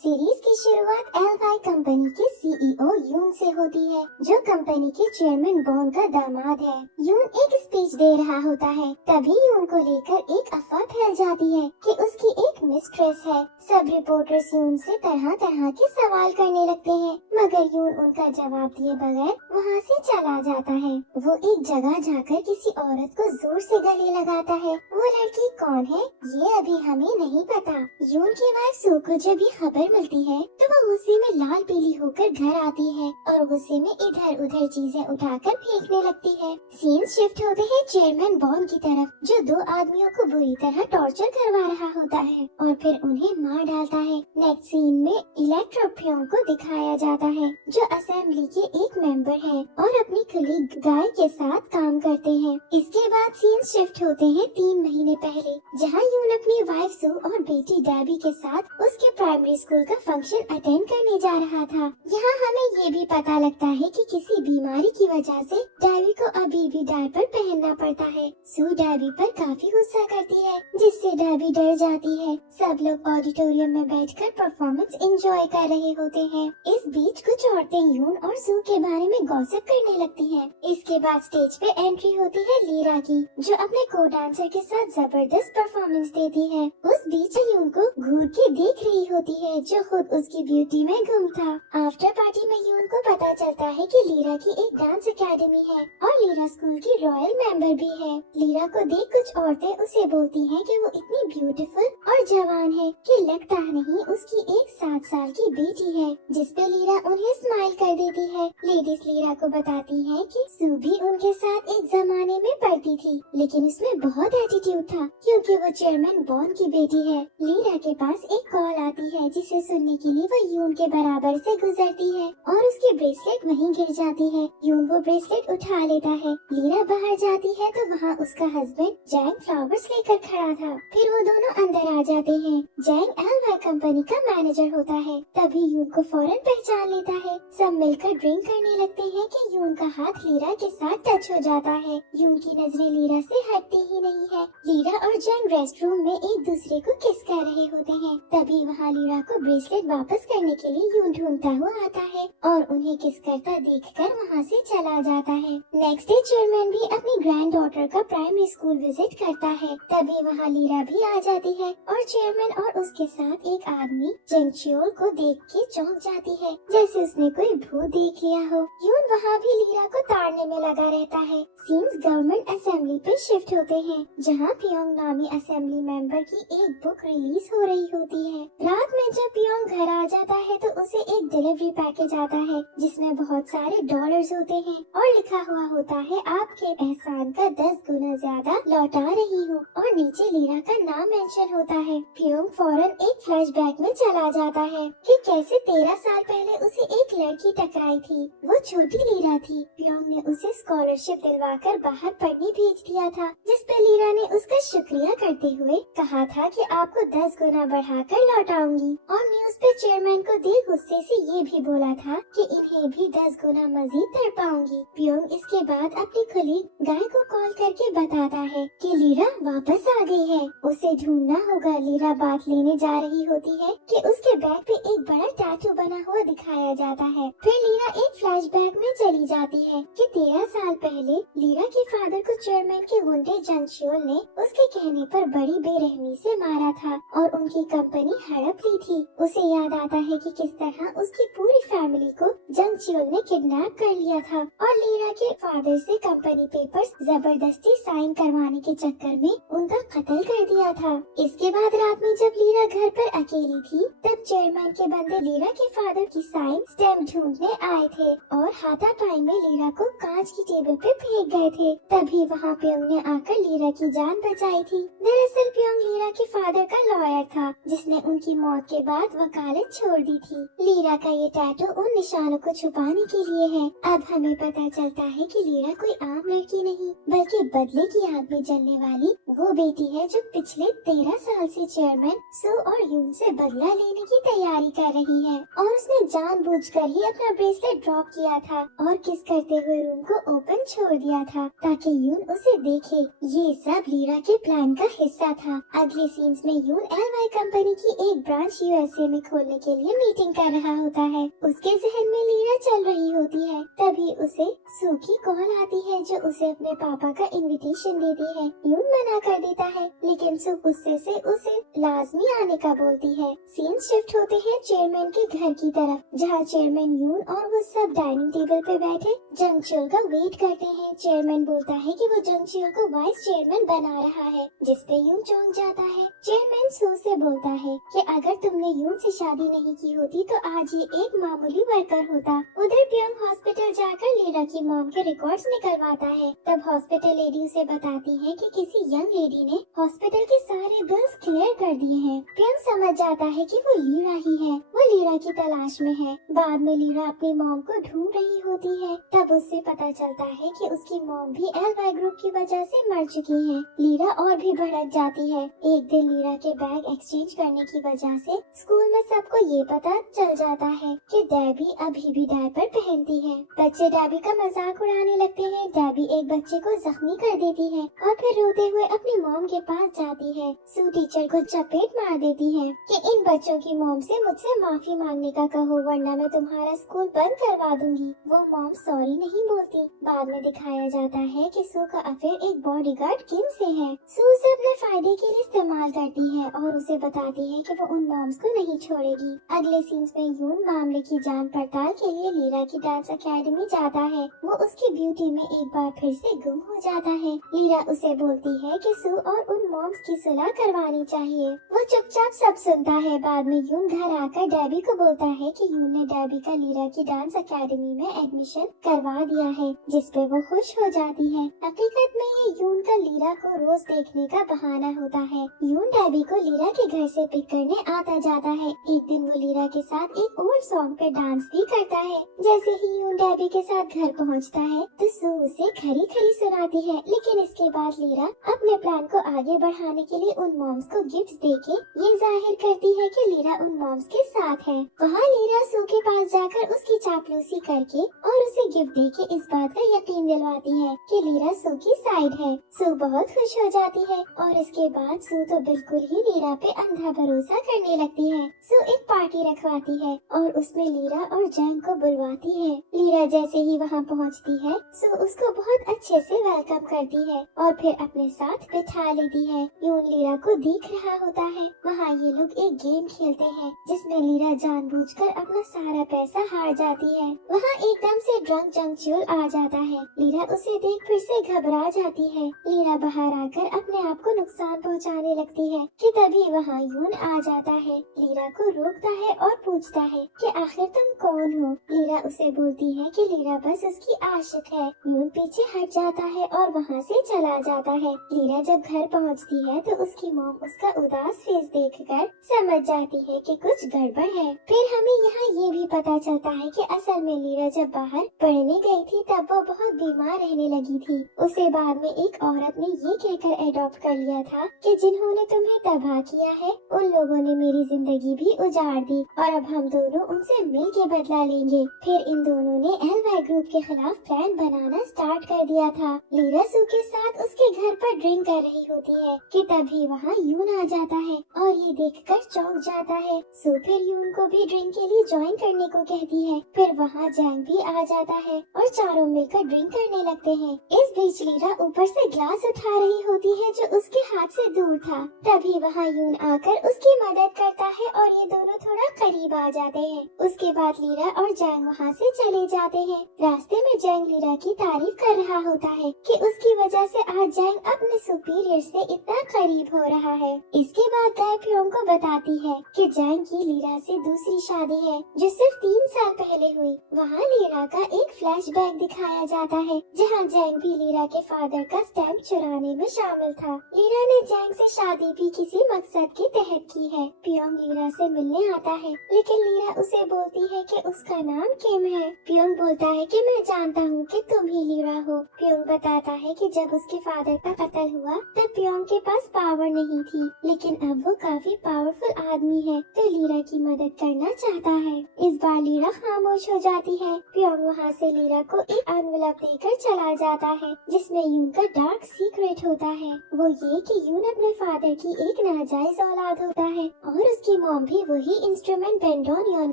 Series की शुरुआत एलवाई company के सीईओ यून से होती है, जो कंपनी के चेयरमैन बॉन का दामाद है। यून एक स्पीच दे रहा होता है, तभी यून को लेकर एक अफवाह फैल जाती है कि उसकी एक मिस्ट्रेस है। सब रिपोर्टर्स यून से तरह तरह के सवाल करने लगते हैं, मगर यून उनका जवाब दिए बगैर वहाँ से चला जाता है। वो एक जगह जाकर किसी औरत को जोर से गले लगाता है। वो लड़की कौन है ये अभी हमें नहीं पता। यून की वाइफ सू को जब ये खबर मिलती है तो वो गुस्से में लाल पीली होकर घर आती है और गुस्से में इधर उधर चीजें उठाकर फेंकने लगती है। सीन शिफ्ट होते हैं चेयरमैन बॉन की तरफ, जो दो आदमियों को बुरी तरह टॉर्चर करवा रहा होता है और फिर उन्हें मार डालता है। नेक्स्ट सीन में इलेक्ट्रोपियों को दिखाया जाता है, जो असेंबली के एक मेंबर है और अपनी कलीग गाय के साथ काम करते हैं। इसके बाद सीन शिफ्ट होते हैं 3 महीने पहले, जहाँ यून अपनी वाइफ सू और बेटी डैबी के साथ उसके प्राइमरी स्कूल का फंक्शन अटेंड करने जा रहा था। यहाँ हमें ये भी पता लगता है कि किसी बीमारी की वजह से डैबी को अभी भी डायपर पहनना पड़ता है। सू डैबी पर काफी गुस्सा करती है, जिससे डैबी डर जाती है। सब लोग ऑडिटोरियम में बैठकर परफॉर्मेंस एंजॉय कर रहे होते हैं। इस बीच कुछ औरतें यून और सू के बारे में गॉसिप करने लगती हैं। इसके बाद स्टेज पे एंट्री होती है लीरा की, जो अपने को डांसर के साथ जबरदस्त परफॉर्मेंस देती है। उस बीच यून को घूर के देख रही होती है, जो खुद उसकी ब्यूटी में गुम था। आफ्टर पार्टी में यून को पता चलता है कि लीरा की एक डांस एकेडमी है और लीरा स्कूल की रॉयल मेंबर भी है। लीरा को देख कुछ औरतें उसे बोलती हैं कि वो इतनी ब्यूटीफुल और जवान है कि लगता नहीं उसकी एक 7 साल की बेटी है, जिसपे लीरा उन्हें स्माइल कर देती है। लेडीज लीरा को बताती हैं कि सू भी उनके साथ एक जमाने में पढ़ती थी, लेकिन उसमें बहुत एटीट्यूड था क्योंकि वो चेयरमैन बॉन की बेटी है। लीरा के पास एक कॉल आती है, जिसे सुनने के लिए वो यून के बराबर से गुजरती है और उसकी ब्रेसलेट वहीं गिर जाती है। यून वो ब्रेसलेट उठा लेता है। लीरा बाहर जाती है तो वहाँ उसका हस्बैंड जैंग फ्लावर्स लेकर खड़ा था। फिर वो दोनों अंदर आ जाते हैं। जैंग एलवाई कंपनी का मैनेजर होता है। तभी यून को फौरन पहचान लेता है। सब मिलकर ड्रिंक करने लगते हैं कि यून का हाथ लीरा के साथ टच हो जाता है। यून की नजरें लीरा से हटती ही नहीं है। लीरा और जैंग रेस्ट रूम में एक दूसरे को किस कर रहे होते हैं। तभी वहाँ लीरा को ब्रेसलेट वापस करने के लिए यून ढूंढता हुआ आता है और उन्हें किस करता देखकर वहाँ से चला जाता है। नेक्स्ट डे चेयरमैन भी अपनी ग्रैंड डॉटर का प्राइमरी स्कूल विजिट करता है। तभी वहाँ लीरा भी आ जाती है और चेयरमैन और उसके साथ एक आदमी जंगचियोल को देख के चौंक जाती है, जैसे उसने कोई भूत देख लिया हो। यून वहाँ भी लीरा को ताड़ने में लगा रहता है। सीन्स गवर्नमेंट असेंबली पे शिफ्ट होते हैं, जहाँ पियोंग नामी असेंबली मेंबर की एक बुक रिलीज हो रही होती है। रात में जब पियोंग घर आ जाता है तो उसे एक डिलीवरी पैकेज आता है, जिसमें बहुत सारे डॉलर्स होते हैं और लिखा हुआ होता है आपके एहसान का 10 गुना ज्यादा लौटा रही हूँ, और नीचे लीरा का नाम मेंशन होता है। पियोंग फौरन एक फ्लैशबैक में चला जाता है कि कैसे 13 साल पहले उसे एक लड़की टकराई थी। वो छोटी लीरा थी। पियोंग ने उसे स्कॉलरशिप दिलवाकर बाहर पढ़ने भेज दिया था, जिस पे लीरा ने उसका शुक्रिया करते हुए कहा था कि आपको 10 गुना बढ़ाकर लौटाऊंगी, और न्यूज़ पे चेयरमैन को देख गुस्से से ये भी बोला था कि इन्हें भी 10 गुना मजीद तड़पाऊंगी। पियोंग इसके बाद अपनी कलीग गाय को कॉल करके बताता है कि लीरा वापस आ गई है, उसे ढूंढना होगा। लीरा बात लेने जा रही होती है कि उसके बैग पे एक बड़ा टैटू बना हुआ दिखाया जाता है। फिर लीरा एक फ्लैशबैक में चली जाती है कि 13 साल पहले लीरा के फादर को चेयरमैन के गुंडे जंगचियोल ने उसके कहने पर बड़ी बेरहमी से मारा था और उनकी कंपनी हड़प ली थी। उसे याद आता है कि किस तरह उसकी पूरी फैमिली को जंगचियोल ने किडनैप कर लिया था और लीरा के फादर से कंपनी पेपर्स जबरदस्ती साइन करवाने के चक्कर में उनका कत्ल कर दिया था। इसके बाद रात में जब लीरा घर पर अकेली थी, तब चेयरमैन के बंदे लीरा के फादर की साइन स्टैम्प ढूंढने आए थे और हाथापाई में लीरा को कांच की टेबल पे फेंक गए थे। तभी वहाँ पियोंग ने आकर लीरा की जान बचाई थी। दरअसल पियोंग लीरा के फादर का लॉयर था, जिसने उनकी मौत के बाद वकालत छोड़ दी थी। लीरा का ये टैटू उन निशानों को छुपाने के लिए है। अब हमें पता चलता है कि लीरा कोई आम लड़की नहीं, बल्कि बदले की आग में जलने वाली वो बेटी है जो पिछले 13 साल से चेयरमैन सू और यून से बदला लेने की तैयारी कर रही है और उसने जानबूझकर ही अपना ब्रेसलेट ड्रॉप किया था और किस करते हुए रूम को ओपन छोड़ दिया था ताकि यून उसे देखे। ये सब लीरा के प्लान का हिस्सा था। अगले सीन्स में यून एलवाई कंपनी की एक ब्रांच यूएसए में खोलने के लिए मीटिंग कर रहा होता है। उसके जहन में लीरा चल रही होती है। तभी उसे सू की कॉल आती है जो उसे अपने पापा का इनविटेशन देती है। यून मना कर देता है लेकिन सू गुस्से से उसे लाजमी आने का बोलती है। सीन शिफ्ट होते हैं चेयरमैन के घर की तरफ, जहाँ चेयरमैन यून और वो सब डाइनिंग टेबल पे बैठे जंगचुल का वेट करते हैं। चेयरमैन बोलता है कि वो जंगचुल को वाइस चेयरमैन बना रहा है, जिसपे यून चौंक जाता है। चेयरमैन सू से बोलता है कि अगर तुमने यून से शादी नहीं की होती तो आज ये एक मामूली वर्कर होता। उधर प्योंग हॉस्पिटल जाकर लीरा की मॉम के रिकॉर्ड्स निकलवाता है। तब हॉस्पिटल लेडी उसे बताती है कि किसी यंग लेडी ने हॉस्पिटल के सारे बिल्स क्लियर कर दिए हैं। प्योंग समझ जाता है कि वो लीरा ही है। वो लीरा की तलाश में है। बाद में लीरा अपनी मॉम को ढूंढ रही होती है। तब उससे पता चलता है कि उसकी मॉम भी एलवाई ग्रुप की वजह से मर चुकी है। लीरा और भी भड़क जाती है। एक दिन लीरा के बैग एक्सचेंज करने की वजह से स्कूल में सबको ये पता चल जाता है कि डेबी अभी भी डायपर पहनती है। बच्चे डेबी का मजाक उड़ाने लगते हैं। डेबी एक बच्चे को जख्मी कर देती है और फिर रोते हुए अपनी मॉम के पास जाती है। सू टीचर को चपेट मार देती है कि इन बच्चों की मॉम से मुझसे माफी मांगने का कहो वरना मैं तुम्हारा स्कूल बंद करवा दूंगी। वो मॉम सॉरी नहीं बोलती। बाद में दिखाया जाता है कि सू का अफेयर एक बॉडीगार्ड किम से है। सू उसे अपने फायदे के लिए इस्तेमाल करती है और उसे बताती है कि वो उन मॉम्स को नहीं छोड़ेगी। अगले सीन्स में यून मामले की जांच पड़ताल के लिए लीरा की डांस अकेडमी जाता है। वो उसकी ब्यूटी में एक बार फिर से गुम हो जाता है। लीरा उसे बोलती है कि सू और उन मॉम्स की सुलह करवानी चाहिए। वो चुपचाप सब सुनता है। बाद में यून घर आकर डेबी को बोलता है कि यून ने डेबी का लीरा की डांस अकेडमी में एडमिशन करवा दिया है, जिसपे वो खुश हो जाती है। हकीकत में ये यून का लीरा को रोज देखने का बहाना होता है। यून डेबी को लीरा के घर से पिक करने आता जाता है। एक दिन वो लीरा के साथ एक ओल्ड सॉन्ग पे डांस भी करता है। जैसे ही यून डेबी के साथ घर पहुंचता है तो सू उसे खरी खरी सुनाती है। लेकिन इसके बाद लीरा अपने प्लान को आगे बढ़ाने के लिए उन मॉम्स को गिफ्ट्स देके ये जाहिर करती है कि लीरा उन मॉम्स के साथ है। वहाँ लीरा सू के पास जाकर उसकी चापलूसी करके और उसे गिफ्ट देके इस बात का यकीन दिलवाती है कि लीरा सू की साइड है। सू बहुत खुश हो जाती है और इसके बाद सू तो बिल्कुल ही लीरा पे अंधा भरोसा करने लगती है। सू एक पार्टी रखवाती है और उसमें लीरा और जैंग को बुलवाती है। लीरा जैसे ही वहाँ पहुँचती है सू उसको बहुत अच्छे से वेलकम करती है और फिर अपने साथ बिठा लेती है। यून लीरा को देख रहा होता है। वहाँ ये लोग एक गेम खेलते हैं जिसमें लीरा जानबूझकर अपना सारा पैसा हार जाती है। वहाँ एकदम से ड्रंक जंगचुल आ जाता है। लीरा उसे देख फिर से घबरा जाती है। लीरा बाहर आकर अपने आप को नुकसान पहुँचाने लगती है कि तभी वहाँ यून आ जाता है। लीरा को रोकता है और पूछता है कि आखिर तुम कौन हो। लीरा उसे बोलती है कि लीरा बस उसकी आशिक है। यून पीछे हट जाता है और वहाँ से चला जाता है। लीरा जब घर पहुँचती है तो उसकी मॉम उसका उदास फेस देखकर समझ जाती है कि कुछ गड़बड़ है। फिर हमें यहाँ ये भी पता चलता है कि असल में लीरा जब बाहर पढ़ने गई थी तब वो बहुत बीमार रहने लगी थी। उसे बाद में एक औरत ने ये कहकर एडॉप्ट कर लिया था कि जिन्होंने तुम्हें तबाह किया है उन लोगों ने मेरी जिंदगी भी उजाड़ दी और अब हम दोनों उनसे मिल के बदला लेंगे। फिर इन दोनों ने एलवाई ग्रुप के खिलाफ प्लान बनाना स्टार्ट कर दिया था। लीरा सू के साथ उसके घर पर ड्रिंक कर रही होती है कि तभी वहाँ यून आ जाता है और ये देखकर चौंक जाता है। सू फिर यून को भी ड्रिंक के लिए ज्वाइन करने को कहती है। फिर वहाँ जैंग भी आ जाता है और चारों मिलकर ड्रिंक करने लगते हैं। इस बीच लीरा ऊपर से ग्लास उठा रही होती है जो उसके हाथ से दूर था। तभी वहाँ यून आकर उसकी मदद करता है और ये दोनों थोड़ा करीब आ जाते हैं। उसके बाद लीरा और जैंग वहाँ से चले जाते हैं। रास्ते में जैंग लीरा की तारीफ कर रहा होता है कि उसकी वजह से आज जैंग अपने सुपीरियर से इतना करीब हो रहा है। इसके बाद गाय प्योंग को बताती है कि जैंग की लीरा से दूसरी दूसरी शादी है जो सिर्फ 3 साल पहले हुई। वहाँ लीरा का एक फ्लैशबैक दिखाया जाता है जहाँ जैंग भी लीरा के फादर का स्टैम्प चुराने में शामिल था। लीरा ने जैंग से शादी भी किसी मकसद के तहत की है। पियोंग लीरा से मिलने आता है लेकिन लीरा उसे बोलती है कि उसका नाम किम है। पियोंग बोलता है कि मैं जानता हूँ कि तुम ही लीरा हो। पियोंग बताता है कि जब उसके फादर का कत्ल हुआ तब पियोंग के पास पावर नहीं थी, लेकिन अब वो काफी पावरफुल आदमी है तो लीरा की मदद करना चाहता है। इस बार लीरा खामोश हो जाती है। पियोंग वहाँ से लीरा को एक एनवेलप देकर चला जाता है जिसमें यून का डार्क सीक्रेट होता है। वो ये कि यून अपने फादर की एक नाजायज औलाद होता है और उसकी मॉम भी वही इंस्ट्रूमेंट बेंडोनियन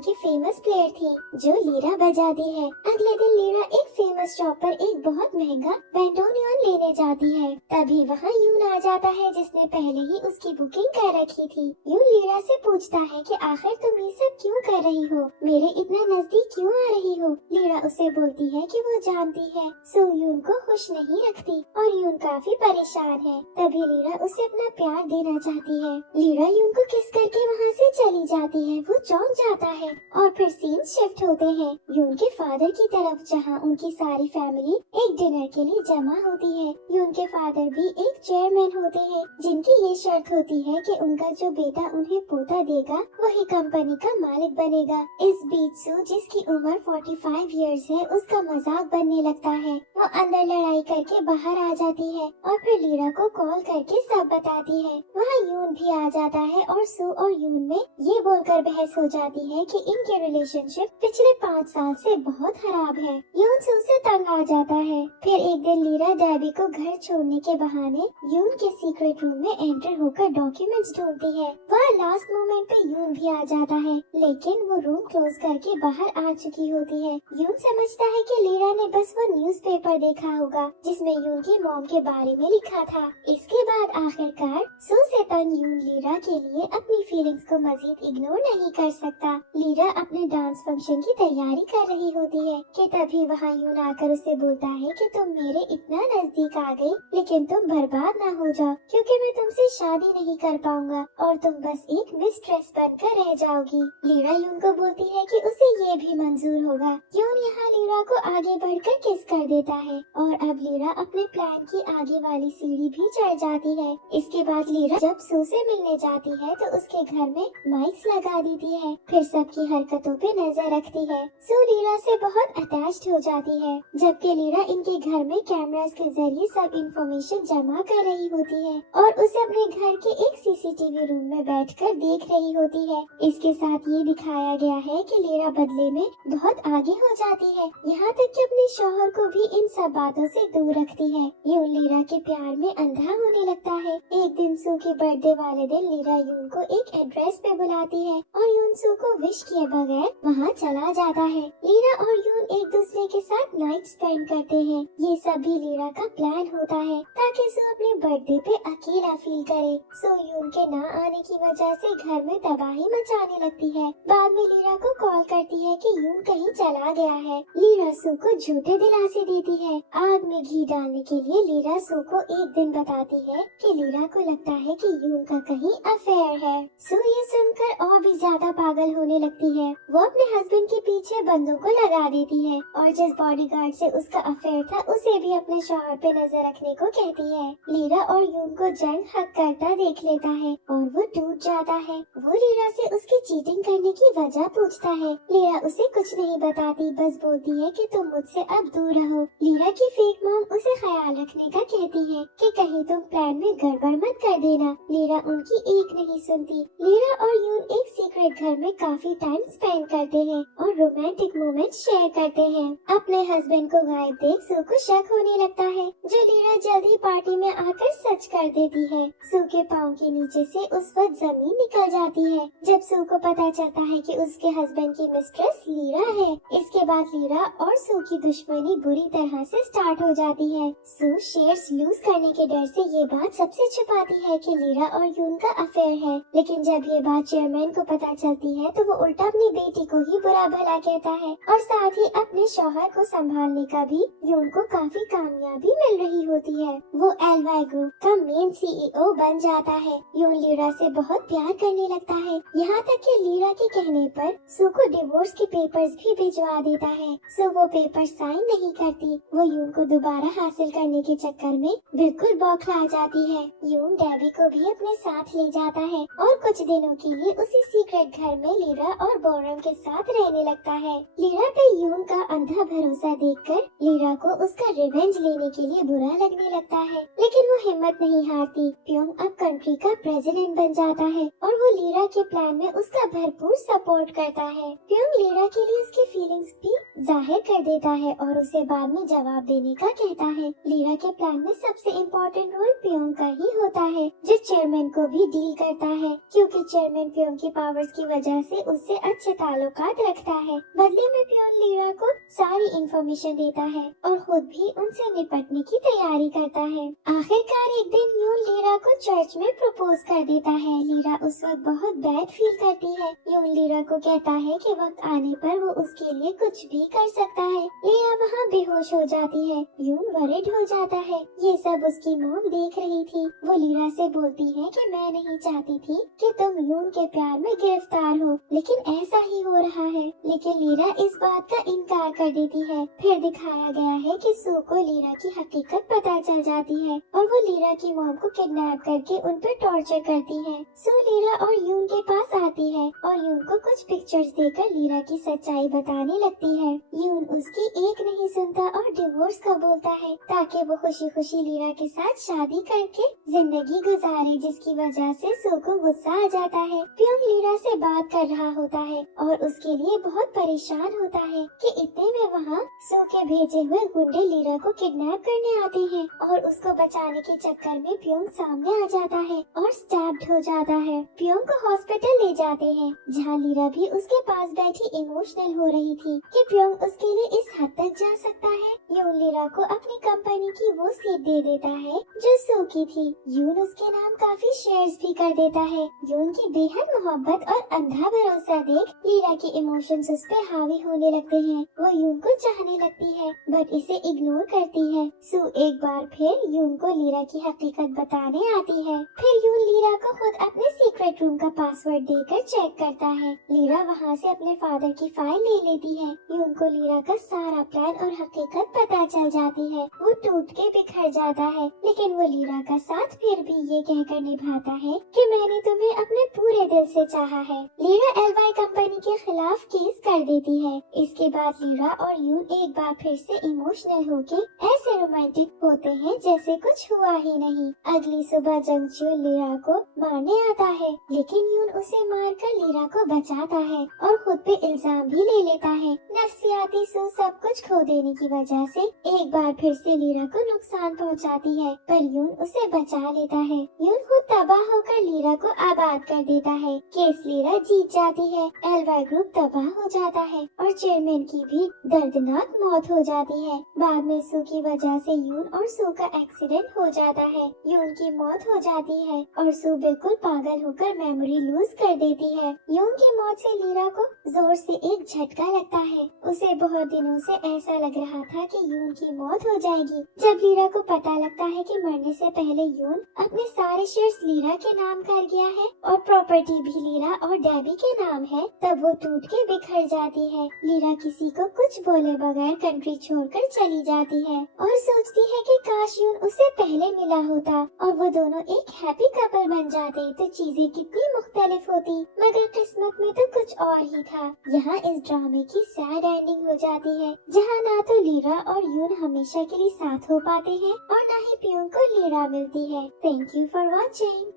की फेमस प्लेयर थी जो लीरा बजाती है। अगले दिन लीरा एक फेमस शॉप पर एक बहुत महंगा बेंडोनियन लेने जाती है। तभी वहाँ यून आ जाता है जिसने पहले ही उसकी बुकिंग कर रखी थी। यून लीरा से पूछता है कि आखिर तुम ये सब क्यों कर रही हो, मेरे इतना नजदीक क्यों आ रही हो। लीरा उसे बोलती है कि वो जानती है सो यून को खुश नहीं रखती और यून काफी परेशान है। तभी लीरा उसे अपना प्यार देना चाहती है। लीरा यून को किस करके वहाँ से चली जाती है। वो चौंक जाता है और फिर सीन शिफ्ट होते हैं यून के फादर की तरफ जहाँ उनकी सारी फैमिली एक डिनर के लिए जमा होती है। यून के फादर भी एक चेयरमैन होते हैं जिनकी ये शर्त होती है कि उनका जो बेटा उन्हें पोता देगा वही कंपनी का मालिक बनेगा। इस बीच सू जिसकी उम्र 45 इयर्स है उसका मजाक बनने लगता है। वो अंदर लड़ाई करके बाहर आ जाती है और फिर लीरा को कॉल करके सब बताती है। वहाँ यून भी आ जाता है और सू और यून में ये बोलकर बहस हो जाती है कि इनके रिलेशनशिप पिछले 5 साल से बहुत खराब है। यून सू से तंग आ जाता है। फिर एक दिन लीरा डेबी को घर छोड़ने के बहाने यून के सीक्रेट रूम में एंटर होकर डॉक्यूमेंट्स ढूंढती है। वह लास्ट मोमेंट पे यून भी आ जाता है लेकिन वो रूम क्लोज करके बाहर आ चुकी होती है। यून समझता है कि लीरा ने बस वो न्यूज़पेपर देखा होगा जिसमें यून की मॉम के बारे में लिखा था। इसके बाद आखिरकार सू से तंग यून लीरा के लिए अपनी फीलिंग्स को मजीद इग्नोर नहीं कर सकता। लीरा अपने डांस फंक्शन की तैयारी कर रही होती है कि तभी वहाँ यून आकर उसे बोलता है कि तुम मेरे इतना नजदीक आ गई लेकिन तुम बर्बाद ना हो जाओ क्योंकि मैं तुमसे शादी नहीं कर पाऊंगा और तुम बस एक मिस्ट्रेस बनकर रह जाओगी। लीरा यून को बोलती है कि उसे ये भी मंजूर होगा। यून यहाँ लीरा को आगे बढ़कर किस कर देता है और अब लीरा अपने प्लान की आगे वाली सीढ़ी भी चढ़ जाती है। इसके बाद लीरा जब सू से मिलने जाती है तो उसके घर में माइक्स लगा देती है, फिर सबकी हरकतों पे नजर रखती है। सू लीरा से बहुत अटैच्ड हो जाती है जबकि लीरा इनके घर में कैमरास के जरिए सब इंफॉर्मेशन जमा कर रही होती है और उसे अपने घर के एक सीसीटीवी रूम में बैठकर देख रही होती है। इसके साथ ये दिखाया गया है कि लीरा बदले में बहुत आगे हो जाती है, यहाँ तक कि अपने शौहर को भी इन सब बातों से दूर रखती है। यून लीरा के प्यार में अंधा होने लगता है। एक दिन सू के बर्थडे वाले दिन लीरा यून को एक एड्रेस पे बुलाती है और यून सू को विश किए बगैर वहाँ चला जाता है। लीरा और यून एक दूसरे के साथ नाइट स्पेंड करते हैं। ये सभी लीरा का प्लान होता है ताकि सू अपने बर्थडे पे अकेला फील करे। सू यून के ना आने की वजह से घर में तबाही मचाने लगती है। बाद में लीरा को कॉल करती है कि यून कहीं चला गया है। लीरा सू को झूठे दिलासे देती है। आग में घी डालने के लिए लीरा सू को एक दिन बताती है कि लीरा को लगता है कि यून का कहीं अफेयर है। सू ये सुनकर और भी ज्यादा पागल होने लगती है। वो अपने हस्बैंड के पीछे बंदों को लगा देती है और जिस बॉडीगार्ड से उसका अफेयर था उसे भी अपने शौहर पे नजर रखने को कहती है। लीरा और यून को जंग हक करता देख लेता है और वो टूट जाता है। वो लीरा से उसकी चीटिंग करने की वजह पूछता है। लीरा उसे कुछ नहीं बताती, बस बोलती है कि तुम मुझसे अब दूर रहो। लीरा की फेक मॉम उसे ख्याल रखने का कहती है कि कहीं तुम प्लान में गड़बड़ मत कर देना। लीरा उनकी एक नहीं सुनती। लीरा और यून एक सीक्रेट घर में काफी टाइम स्पेंड करते हैं और रोमांटिक मोमेंट शेयर करते हैं। अपने हस्बैंड को गायब देख सू को शक होने लगता है जो लीरा जल्द ही पार्टी में आकर सच कर देती है। सू के पाँव के नीचे से उस वक्त जमीन निकल जाती है। जब सू को पता चलता है कि उसके हस्बैंड की मिस्ट्रेस एक्ट्रेस लीरा है। इसके बाद लीरा और सू की दुश्मनी बुरी तरह से स्टार्ट हो जाती है। सू शेयर्स लूज करने के डर से ये बात सबसे छुपाती है कि लीरा और यून का अफेयर है, लेकिन जब ये बात चेयरमैन को पता चलती है तो वो उल्टा अपनी बेटी को ही बुरा भला कहता है और साथ ही अपने शौहर को संभालने का भी यून को काफी कामयाबी मिल रही होती है। वो एलवाई ग्रुप का मेन सीईओ बन जाता है। यून लीरा से बहुत प्यार करने लगता है, यहाँ तक कि लीरा के कहने पर सू को डिवोर्स के पेपर्स भी भिजवा देता है। सो वो पेपर साइन नहीं करती। वो यून को दोबारा हासिल करने के चक्कर में बिल्कुल बौखला जाती है। यून डेबी को भी अपने साथ ले जाता है और कुछ दिनों के लिए उसी सीक्रेट घर में लीरा और बोरम के साथ रहने लगता है। लीरा पे यून का अंधा भरोसा देखकर लीरा को उसका रिवेंज लेने के लिए बुरा लगने लगता है, लेकिन वो हिम्मत नहीं हारती। प्योंग अब कंट्री का प्रेसिडेंट बन जाता है और वो लीरा के प्लान में उसका भरपूर सपोर्ट करता है। प्योंग लीरा के लिए उसकी फीलिंग्स भी जाहिर कर देता है और उसे बाद में जवाब देने का कहता है। लीरा के प्लान में सबसे इम्पोर्टेंट रोल प्योंग का ही होता है, जो चेयरमैन को भी डील करता है, क्योंकि चेयरमैन प्योंग की पावर्स की वजह से उससे अच्छे ताल्लुकात रखता है। बदले में प्योंग लीरा को सारी इंफॉर्मेशन देता है और खुद भी उनसे निपटने की तैयारी करता है। आखिरकार एक दिन यून लीरा को चर्च में प्रपोज कर देता है। लीरा उस वक्त बहुत बैड फील करती है। यून लीरा को कहता है कि वक्त आने पर वो उसके लिए कुछ भी कर सकता है। लीरा वहाँ बेहोश हो जाती है। यून वरिड हो जाता है। ये सब उसकी मॉम देख रही थी। वो लीरा से बोलती है कि मैं नहीं चाहती थी कि तुम यून के प्यार में गिरफ्तार हो, लेकिन ऐसा ही हो रहा है। लेकिन लीरा इस बात का इनकार कर देती है। फिर दिखाया गया है कि सू को लीरा की हकीकत पता चल जाती है और वो लीरा की मॉम को किडनैप करके उन पर टॉर्चर करती है। सू लीरा और यून के पास आती है और यून को कुछ पिक्चर्स देकर लीरा की सच्चाई बताने लगती है। यून उसकी एक नहीं सुनता और डिवोर्स का बोलता है ताकि वो खुशी खुशी लीरा के साथ शादी करके जिंदगी गुजारे, जिसकी वजह से सू को गुस्सा आ जाता है। प्योंग लीरा से बात कर रहा होता है और उसके लिए बहुत परेशान होता है कि इतने में वहाँ सू के भेजे हुए गुंडे लीरा को किडनैप करने आते हैं और उसको बचाने के चक्कर में प्योंग सामने आ जाता है और स्टैब्ड हो जाता है। प्योंग को हॉस्पिटल ले जाते हैं, जहाँ लीरा भी उसके पास बैठी इमोशनल हो रही थी कि प्योंग उसके लिए इस हद तक जा सकता है। यून लीरा को अपनी कंपनी की वो सीट दे देता है जो सू की थी। यून उसके नाम काफी शेयर्स भी कर देता है। यून की बेहद मोहब्बत और अंधा भरोसा देख लीरा की इमोशंस उस पे हावी होने लगते हैं। वो यून को चाहने लगती है बट इसे इग्नोर करती है। सू एक बार फिर यून को लीरा की हकीकत बताने आती है। फिर यून लीरा को खुद अपने सीक्रेट रूम का पासवर्ड देकर चेक करता है। लीरा वहाँ से अपने फादर की फाइल ले लेती है। यून को लीरा का सारा प्लान और हकीकत पता चल जाती है। वो टूट के बिखर जाता है, लेकिन वो लीरा का साथ फिर भी ये कहकर निभाता है कि मैंने तुम्हें अपने पूरे दिल से चाहा है। लीरा एलवाई कंपनी के खिलाफ केस कर देती है। इसके बाद लीरा और यून एक बार फिर से इमोशनल होके ऐसे रोमांटिक होते हैं जैसे कुछ हुआ ही नहीं। अगली सुबह जंगचू लीरा को मारने आता है, लेकिन यून उसे मारकर लीरा को बचाता है और खुद पे इल्जाम भी ले लेता है। नफ्सियाती सू सब कुछ खो देने की वजह से एक बार फिर से लीरा को नुकसान पहुंचाती है, पर यून उसे बचा लेता है। यून खुद तबाह होकर लीरा को आबाद कर देता है। केस लीरा जीत जाती है। एलवाई ग्रुप तबाह हो जाता है और चेयरमैन की भी दर्दनाक मौत हो जाती है। बाद में सू की वजह से यून और सू का एक्सीडेंट हो जाता है। यून की मौत हो जाती है और सू बिल्कुल पागल होकर मेमोरी लूज कर देती है। यून की मौत से लीरा को जोर से एक झटका लगता है। उसे बहुत दिनों से ऐसा लग रहा था कि यून की मौत हो जाएगी। जब लीरा को पता लगता है कि मरने से पहले यून अपने सारे शेयर्स लीरा के नाम कर गया है और प्रॉपर्टी भी लीरा और डेबी के नाम है, तब वो टूट के बिखर जाती है। लीरा किसी को कुछ बोले बगैर कंट्री छोड़कर चली जाती है और सोचती है कि काश यून उसे पहले मिला होता और वो दोनों एक हैप्पी कपल बन जाते तो चीजें कितनी मुख्तलिफ होती। मगर किस्मत में तो कुछ और ही था। यहाँ इस ड्रामे की सैड एंडिंग हो जाती है, जहाँ ना तो लीरा और यून हमेशा के लिए साथ हो पाते हैं और ना ही प्योंग को लीरा मिलती है। Thank you for watching.